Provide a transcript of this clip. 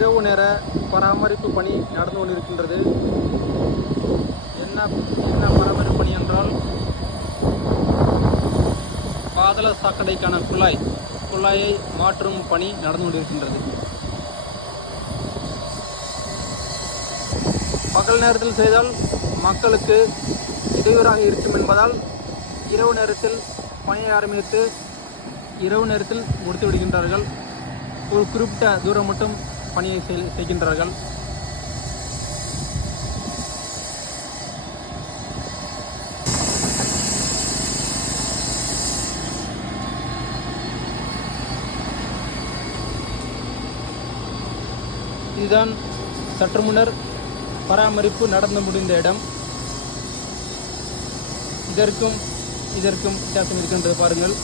இரவு நேர பராமரிப்பு பணி நடந்து கொண்டிருக்கின்றது. என்ன என்ன பராமரிப்பு பணி என்றால் பாதள சாக்கடைக்கான குழாய் குழாயை மாற்றும் பணி நடந்து கொண்டிருக்கின்றது. பகல் நேரத்தில் செய்தால் மக்களுக்கு இடையூறாக இருக்கும் என்பதால் இரவு நேரத்தில் பணியை ஆரம்பித்து இரவு நேரத்தில் முடித்து விடுகின்றார்கள் ஒரு குறிப்பிட்ட தூரம் மட்டும் பணியை செய்கின்றார்கள். இதுதான் சற்று முன்னர் பராமரிப்பு நடந்து முடிந்த இடம். இதற்கும் இதற்கும் வித்தியாசம் இருக்கின்றது பாருங்கள்.